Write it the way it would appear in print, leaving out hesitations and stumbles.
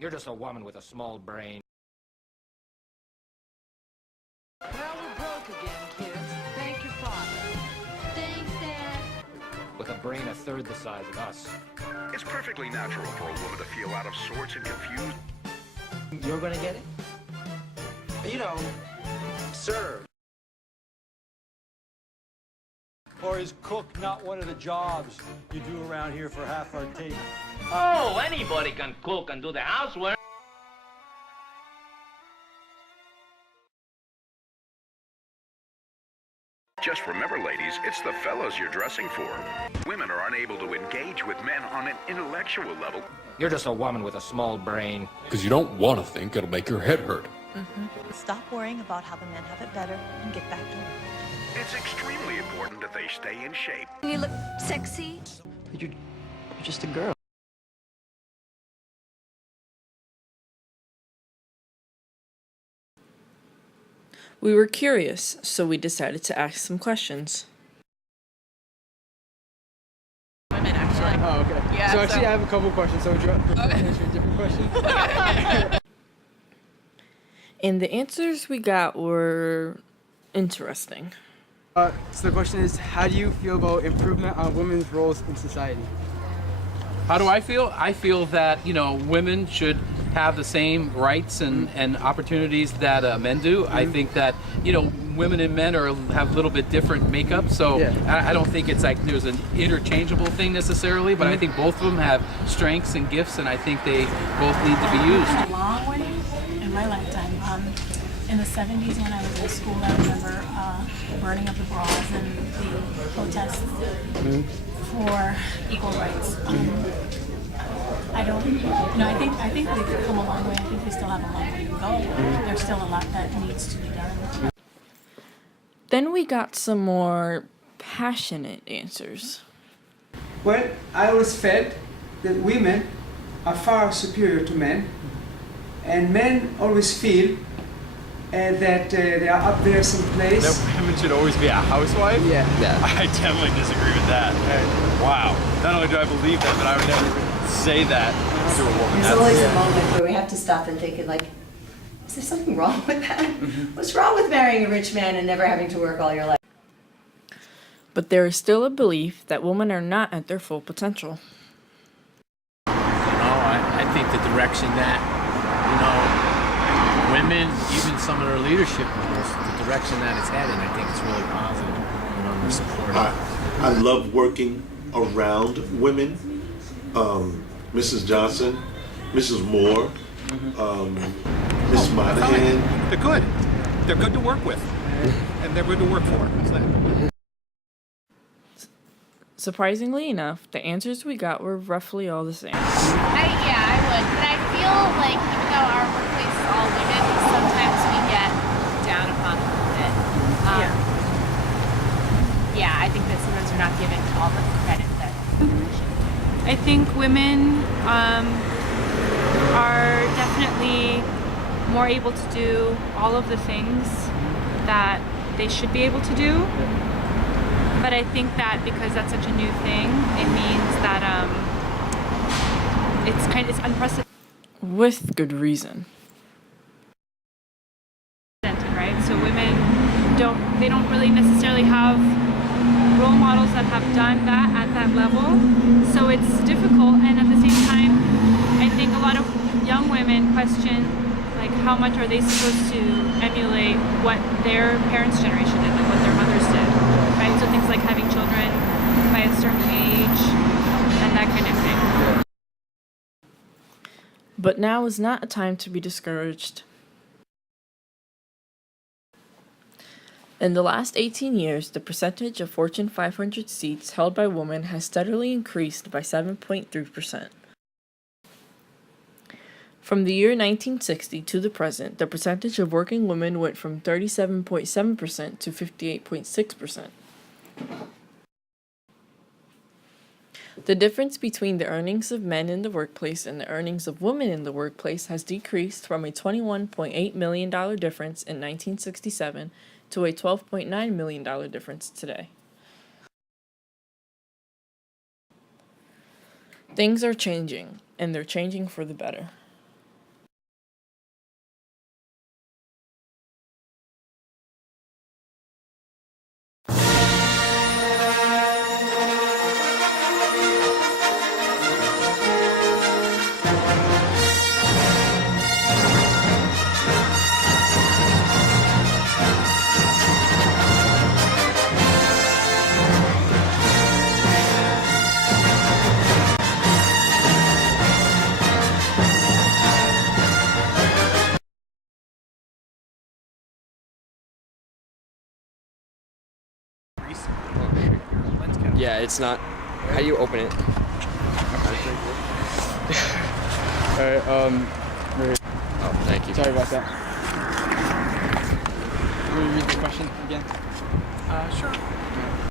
You're just a woman with a small brain. Well, we're broke again, kids. Thank your father. Thanks, Dad. With a brain a third the size of us. It's perfectly natural for a woman to feel out of sorts and confused. You're gonna get it? You know, serve. Or is cook not one of the jobs you do around here for half our table? Oh, anybody can cook and do the housework. Just remember, ladies, it's the fellows you're dressing for. Women are unable to engage with men on an intellectual level. You're just a woman with a small brain. Because you don't want to think it'll make your head hurt. Stop worrying about how the men have it better and get back to work. It's extremely important that they stay in shape. You look sexy. You're just a girl. We were curious, so we decided to ask some questions. Women, actually. Oh, okay. Yeah, so actually, I have a couple questions. So would you prefer to answer a different question? And the answers we got were interesting. So the question is, how do you feel about improvement on women's roles in society? How do I feel? I feel that, women should have the same rights and opportunities that men do. I think that, women and men have a little bit different makeup, so I don't think it's like there's an interchangeable thing necessarily, but I think both of them have strengths and gifts, and I think they both need to be used. Long way in my lifetime. In the 70s when I was in school, I remember burning up the bras and the protests for equal rights. I think we've come a long way. I think we still have a long way to go. There's still a lot that needs to be done. Then we got some more passionate answers. Well, I was fed that women are far superior to men, and men always feel that they are up there someplace. That women should always be a housewife? Yeah. I definitely disagree with that. Wow. Not only do I believe that, but I would never say that to a woman. There's always a moment where we have to stop and think, like, is there something wrong with that? What's wrong with marrying a rich man and never having to work all your life? But there is still a belief that women are not at their full potential. I think the direction that, women, even some of their leadership roles, the direction that it's heading, I think it's really positive. We're supportive. I love working around women. Mrs. Johnson, Mrs. Moore, Miss Monahan. They're good. They're good to work with. And they're good to work for. How's that? Surprisingly enough, the answers we got were roughly all the same. I would. But I feel like even though our workplace is all women, sometimes we get down upon a little bit. I think that sometimes we're not given all the credit that we should. I think women are definitely more able to do all of the things that they should be able to do. But I think that because that's such a new thing, it means that it's unprecedented. With good reason. Right? So women don't really necessarily have role models that have done that at that level. So it's difficult, and at the same time, I think a lot of young women question, like, how much are they supposed to emulate what their parents' generation did, like what their mothers did, right? So things like having children by a certain age and that kind of thing. But now is not a time to be discouraged. In the last 18 years, the percentage of Fortune 500 seats held by women has steadily increased by 7.3%. From the year 1960 to the present, the percentage of working women went from 37.7% to 58.6%. The difference between the earnings of men in the workplace and the earnings of women in the workplace has decreased from a $21.8 million difference in 1967 to a $12.9 million difference today. Things are changing, and they're changing for the better. Yeah, it's not. How do you open it? Alright, wait. Oh, thank you. Sorry about that. Will you read the question again? Sure.